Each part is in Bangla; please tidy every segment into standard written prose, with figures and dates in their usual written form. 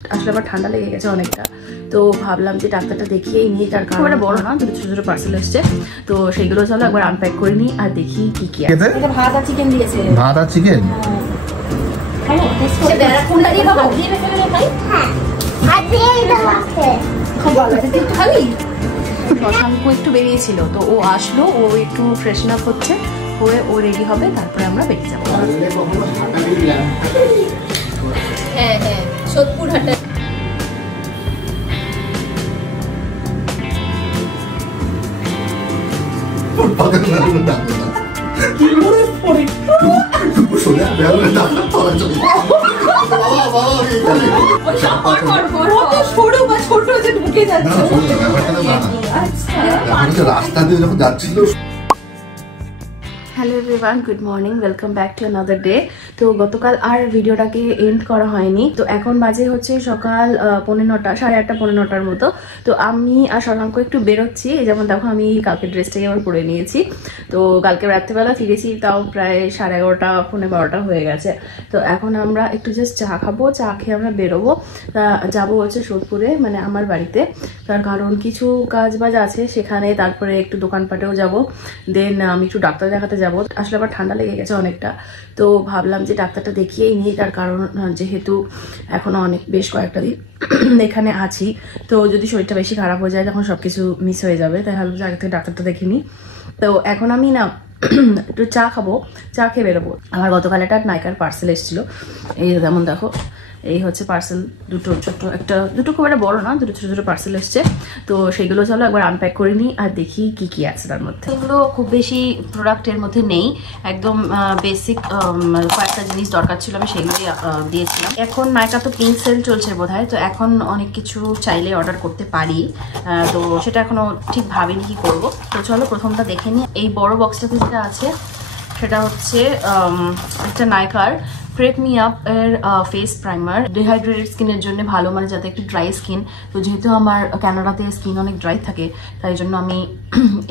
আসলে আবার ঠান্ডা লেগে গেছে অনেকটা, তো ভাবলাম যে ডাক্তারটা দেখিয়েই নিই। তার কারণ বড় না, দুটো ছোট ছোট পার্সেল এসছে, তো সেগুলো চলো একবার আনপ্যাক করে নিই আর দেখি কি কি আছে। এটা ভাত আর চিকেন দিয়েছে। ভাত আর চিকেন? শশাঙ্ক একটু বেরিয়েছিল, তো ও আসলো, ও একটু ফ্রেশন আপ হচ্ছে, হয়ে ও রেডি হবে, তারপরে আমরা বেরিয়ে যাবো। হ্যাঁ হ্যাঁ, সোদপুর হাটে। রাস্তা দিয়ে যখন যাচ্ছিল। Hello everyone, good morning, welcome back to another day. তো গতকাল আর ভিডিওটাকে এন্ড করা হয়নি, তো এখন বাজে হচ্ছে সকাল 9:30, 8:30, 9:30 মতো। তো আমি আর শশাঙ্ক একটু বেরোচ্ছি, যেমন দেখো আমি কালকে ড্রেসটাকে আবার পরে নিয়েছি। তো কালকে রাত্রেবেলা ফিরেছি, তাও প্রায় 11:30, 12:45 হয়ে গেছে। তো এখন আমরা একটু জাস্ট চা খাবো, চা খেয়ে আমরা বেরোবো, যাবো হচ্ছে সোদপুরে, মানে আমার বাড়িতে। তার কারণ কিছু কাজ বাজ আছে সেখানে, তারপরে একটু দোকানপাটেও যাবো, দেন আমি একটু ডাক্তার দেখাতে যাবো। আসলে আবার ঠান্ডা লেগে গেছে অনেকটা, তো ভাবলাম যে ডাক্তারটা দেখিয়েই নিই। তার কারণ যেহেতু এখনো বেশ কয়েকটা দিন এখানে আছি, তো যদি শরীরটা বেশি খারাপ হয়ে যায় তখন সবকিছু মিস হয়ে যাবে, তাই ভাবলাম যে আগে থেকে ডাক্তারটা দেখিনি। তো এখন আমি না একটু চা খাবো, চা খেয়ে বেরোবো। আমার গতকাল একটা নাইকার পার্সেল এসেছিলো, এই যেমন দেখো এই হচ্ছে পার্সেল, দুটো ছোট একটা, দুটো খুব একটা বড় না, দুটো ছোট ছোট পার্সেল এসছে। তো সেগুলো চলো একবার আনপ্যাক করে নিই আর দেখি কি কি আছে তার মধ্যে। এগুলো খুব বেশি প্রোডাক্টের মধ্যে নেই, একদম বেসিক কয়েকটা জিনিস দরকার ছিল, আমি সেগুলোই দিয়েছিলাম। এখন নাইকা তো পিঙ্ক সেল চলছে বোধহয়, তো এখন অনেক কিছু চাইলে অর্ডার করতে পারি, তো সেটা এখনো ঠিক ভাবিনি কি করব। তো চলো প্রথমটা দেখে নিই। এই বড় বক্সটাতে যেটা আছে সেটা হচ্ছে একটা নাইকার প্রেপ মি আপ এর ফেস প্রাইমার, ডিহাইড্রেটেড স্কিনের জন্য ভালো, মানে যাতে একটু ড্রাই স্কিন। তো যেহেতু আমার ক্যানাডাতে স্কিন অনেক ড্রাই থাকে, তাই জন্য আমি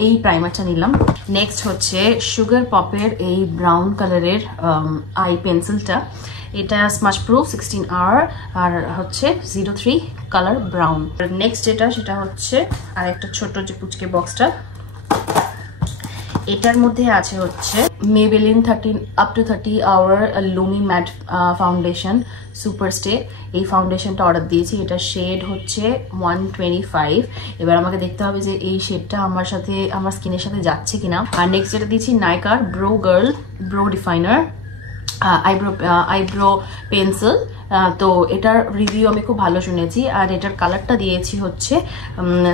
এই প্রাইমারটা নিলাম। নেক্সট হচ্ছে সুগার পপের এই ব্রাউন কালারের আই পেন্সিলটা, এটা স্মাচ প্রুফ 16R আর হচ্ছে 03 কালার ব্রাউন। নেক্সট যেটা সেটা হচ্ছে আর একটা ছোট যে পুচকে বক্সটা, এটার মধ্যে আছে হচ্ছে Maybelline 30 hour Lumi matte foundation super stay. এই ফাউন্ডেশনটা অর্ডার দিয়েছি, এটা শেড হচ্ছে 125। এবার আমাকে দেখতে হবে যে এই শেডটা আমার সাথে, আমার স্কিনের সাথে যাচ্ছে কিনা। আর নেক্সট যেটা দিয়েছি নাইকার brow girl brow definer eyebrow pencil. তো এটার রিভিউ আমি খুব ভালো শুনেছি, আর এটার কালারটা দিয়েছি হচ্ছে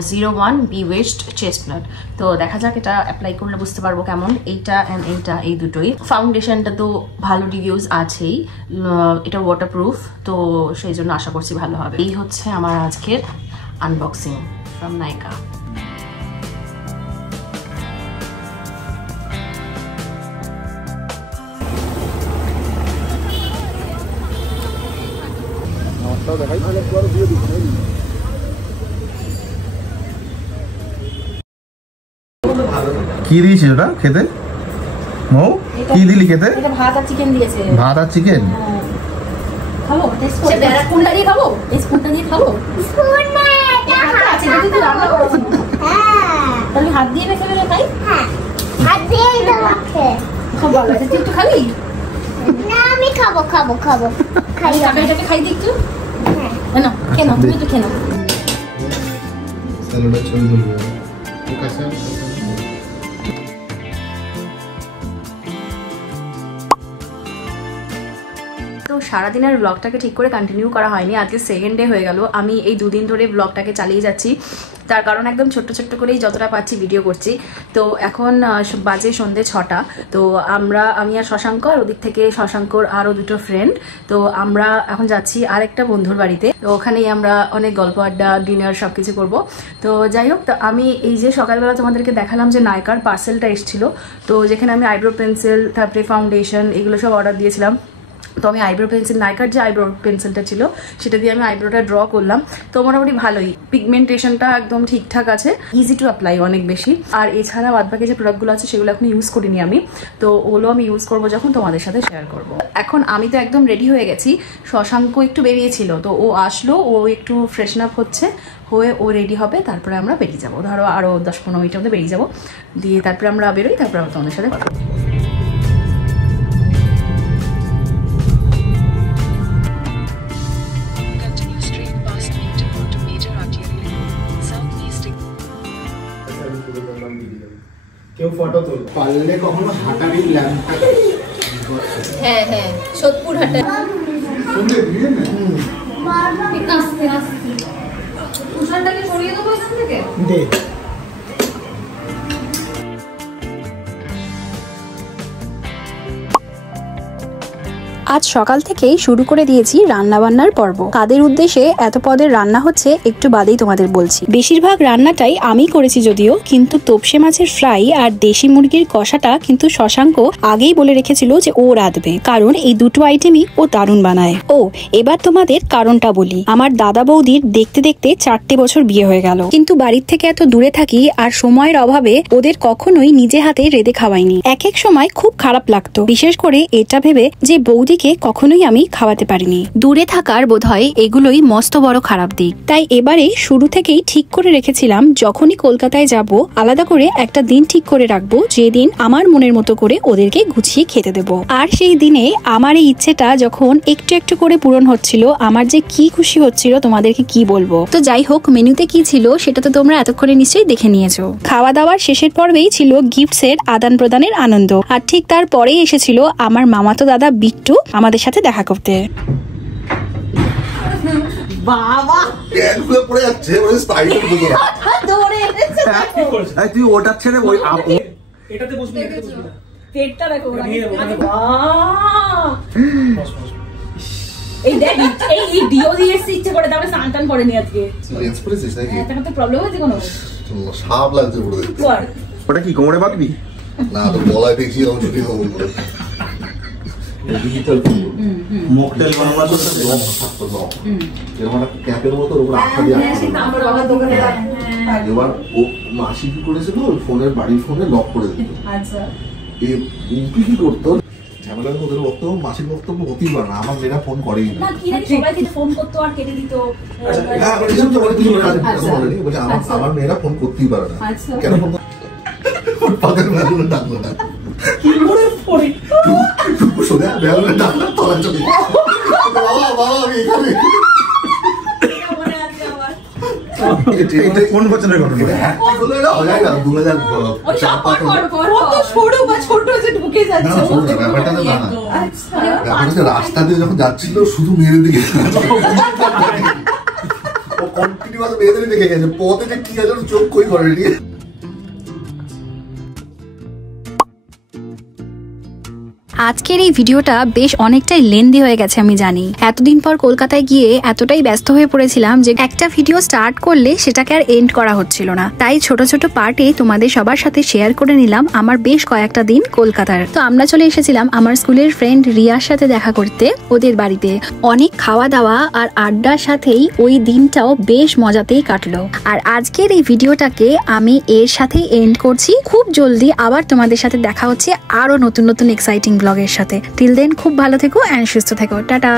01 বি ওয়েস্ট চেস্টনাট। তো দেখা যাক এটা অ্যাপ্লাই করলে বুঝতে পারবো কেমন। এইটা অ্যান্ড এইটা, এই দুটোই। ফাউন্ডেশনটা তো ভালো রিভিউজ আছেই, এটা ওয়াটারপ্রুফ, তো সেই জন্য আশা করছি ভালো হবে। এই হচ্ছে আমার আজকের আনবক্সিং ফ্রম নাইকা। কি দিয়েছিস ওটা খেতে? ও কি দিলি খেতে? এটা ভাত আর চিকেন দিয়েছে। ভাত আর চিকেন খাবো? টেস্ট করে দেখো। স্পুনটা দিয়ে খাবো? এই স্পুনটা দিয়ে খাবো? স্পুন না, এটা হাত আছে, যদি তুই রান্না করেছিস। হ্যাঁ, তাহলে হাত দিয়ে মেখে মেখে খাই। হ্যাঁ, হাত দিয়েই তো মাখে। খুব ভালো আছে, তুই একটু খাবি? না, আমি খাবো খাবো খাবো। খাই, আমি এটাকে খাই দিই একটু। হ্যাঁ, না কেন তুমি একটু খেয়ে নাও। স্যালাডটা ছড়িয়ে দেবো। ঠিক আছে। তো সারাদিনের ব্লগটাকে ঠিক করে কন্টিনিউ করা হয়নি, আজকে সেকেন্ড ডে হয়ে গেল। আমি এই দুদিন ধরে ব্লগটাকে চালিয়ে যাচ্ছি, তার কারণ একদম ছোট্ট ছোট্ট করেই যতটা পাচ্ছি ভিডিও করছি। তো এখন বাজে সন্ধ্যে 6টা। তো আমি আর শশাঙ্ক, আর ওদিক থেকে শশাঙ্কর আরও দুটো ফ্রেন্ড, তো আমরা এখন যাচ্ছি আরেকটা বন্ধুর বাড়িতে। তো ওখানেই আমরা অনেক গল্প আড্ডা, ডিনার সব কিছু করবো। তো যাই হোক, তো আমি এই যে সকালবেলা তোমাদেরকে দেখালাম যে নাইকার পার্সেলটা এসেছিলো, তো যেখানে আমি আইব্রো পেন্সিল, তারপরে ফাউন্ডেশন, এগুলো সব অর্ডার দিয়েছিলাম। তো আমি আইব্রো পেন্সিল, নাইকার যে আইব্রো পেন্সিলটা ছিল সেটা দিয়ে আমি আইব্রোটা ড্র করলাম। তো মোটামুটি ভালোই, পিগমেন্টেশনটা একদম ঠিকঠাক আছে, ইজি টু অ্যাপ্লাই অনেক বেশি। আর এছাড়া বাদবাকি যে প্রোডাক্টগুলো আছে সেগুলো এখন ইউজ করিনি আমি, তো ওগুলো আমি ইউজ করবো যখন তোমাদের সাথে শেয়ার করব। এখন আমি তো একদম রেডি হয়ে গেছি, শশাঙ্ক একটু বেরিয়েছিল, তো ও আসলো, ও একটু ফ্রেশন আপ হচ্ছে, হয়ে ও রেডি হবে, তারপরে আমরা বেরিয়ে যাবো। ধরো আরও 10-15 মিনিটের মধ্যে বেরিয়ে যাবো, দিয়ে তারপরে আমরা বেরোই, তারপরে আমরা তোমাদের সাথে কথা বলবো। কেউ ফটো তোল পারলে কখনো হাঁটারি ল্যাম্পটা হ্যাঁ হ্যাঁ সোদপুর হাটে শুনতে দিয়ে না তুষারটাকে সরিয়ে দেবো এখান থেকে দে আজ সকাল থেকেই শুরু করে দিয়েছি রান্নাবান্নার পর্ব। কাদের উদ্দেশ্যে এত পদের রান্না হচ্ছে একটু বাদেই তোমাদের বলছি। বেশিরভাগ রান্নাটাই আমি করেছি যদিও, কিন্তু তোপসে মাছের ফ্রাই আর দেশি মুরগির কষাটা কিন্তু শশাঙ্ক আগেই বলে রেখেছিল যে ও রাঁধবে, কারণ এই দুটো আইটেমই ও দারুণ বানায়। ও এবার তোমাদের কারণটা বলি। আমার দাদা বৌদির দেখতে দেখতে 4টে বছর বিয়ে হয়ে গেল, কিন্তু বাড়ির থেকে এত দূরে থাকি আর সময়ের অভাবে ওদের কখনোই নিজে হাতে রেঁধে খাওয়াইনি। এক এক সময় খুব খারাপ লাগতো, বিশেষ করে এটা ভেবে যে বৌদিকে কখনোই আমি খাওয়াতে পারিনি। দূরে থাকার বোধহয় এগুলোই মস্ত বড় খারাপ দিক। তাই এবারে শুরু থেকেই ঠিক করে রেখেছিলাম যখনই কলকাতায় যাব আলাদা করে একটা দিন ঠিক করে রাখবো, যেদিন আমার মনের মতো করে ওদেরকে গুছিয়ে খেতে দেব। আর সেই দিনে আমার এই ইচ্ছেটা যখন একটু একটু করে পূরণ হচ্ছিল, আমার যে কি খুশি হচ্ছিল তোমাদেরকে কি বলবো। তো যাই হোক, মেনুতে কি ছিল সেটা তো তোমরা এতক্ষণে নিশ্চয়ই দেখে নিয়েছো। খাওয়া দাওয়ার শেষের পর্বেই ছিল গিফটস এর আদান প্রদানের আনন্দ, আর ঠিক তারপরেই এসেছিল আমার মামাতো দাদা বিট্টু আমাদের সাথে দেখা করতে। বাবা ক্যানগুলো পড়ে যাচ্ছে ওই স্টাইলের মতো না ধরে এনেছে এই তুই ওটা ছেড়ে ওই এটাতে বসবি এটাতে বসবি না পেটটা দেখো নিয়ে যাবো, নিয়ে যাবো। বাহ! বস বস এই দেখ এই ডিও দিয়ে ইচ্ছে করে তাহলে স্নান টান করেনি আজকে। লেন্স পড়েছিস নাকি এটা তো প্রবলেম হয়েছে কোনো সাপ লাগছে পুরো দেখতে কর ওটা কি কোমরে বাঁধবি? না তো গলায় দেখছি এরকম ছুটি খবর করে ডিজিটাল মকটেল বানানোর জন্য লক থাকতো লক এরকম একটা ক্যাপের মতো ওর আঠা দিয়ে এবার ও মাসি কি করেছিল ওই ফোনের বাড়ির ফোনে লক করে দিত। আচ্ছা এ উম্পি কি করতো ঝামেলার ওদের বক্তব্য মাসির বক্তব্য হতেই পারে না, আমার মেয়েরা ফোন করেই না। না কি নাকি সবাইকে ফোন করতো আর কেটে দিত। হ্যাঁ মানে এসব তো অনেক কিছু বলে আছে, আচ্ছা। বলেনি বলছে আমার মেয়েরা ফোন করতেই পারে না। আচ্ছা। কেন ফোন ওর পাতের বেলুনে ডাকলো না কি করে পড়ে সোজা বেলুনে ডাকলো তলা চলে বাবা বাবা আমি এখানে মনে আছে আমার এটা কোন বছরের ঘটনা? এটা হ্যাক হলো এটা হয় না 2000 ওই চার পাঁচ কত সরু বা ছোট যে ঢুকে না, যাচ্ছে না, শোনো না, ব্যাপারটা তো না, না। আচ্ছা ব্যাপারটা হচ্ছে রাস্তা দিয়ে যখন যাচ্ছিল শুধু মেয়েদের দিকে ও কন্টিনিউয়াস মেয়েদের দিকে গেছে পথে যে কি আছে ওর চোখ কই করে নিয়ে আজকের এই ভিডিওটা বেশ অনেকটাই লেন্দি হয়ে গেছে আমি জানি। এতদিন পর কলকাতায় গিয়ে এতটাই ব্যস্ত হয়ে পড়েছিলাম যে একটা ভিডিও স্টার্ট করলে সেটাকে আর এন্ড করা হচ্ছিল না, তাই ছোট ছোট পার্টে তোমাদের সবার সাথে শেয়ার করে নিলাম আমার বেশ কয়েকটা দিন কলকাতার। তো আমরা চলে এসেছিলাম আমার স্কুলের ফ্রেন্ড রিয়ার সাথে দেখা করতে ওদের বাড়িতে। অনেক খাওয়া দাওয়া আর আড্ডার সাথেই ওই দিনটাও বেশ মজাতেই কাটলো। আর আজকের এই ভিডিওটাকে আমি এর সাথে এন্ড করছি। খুব জলদি আবার তোমাদের সাথে দেখা হচ্ছে আরো নতুন নতুন এক্সাইটিং ব্লগের সাথে। টিল দেন খুব ভালো থেকো এন্ড সুস্থ থেকো। টাটা।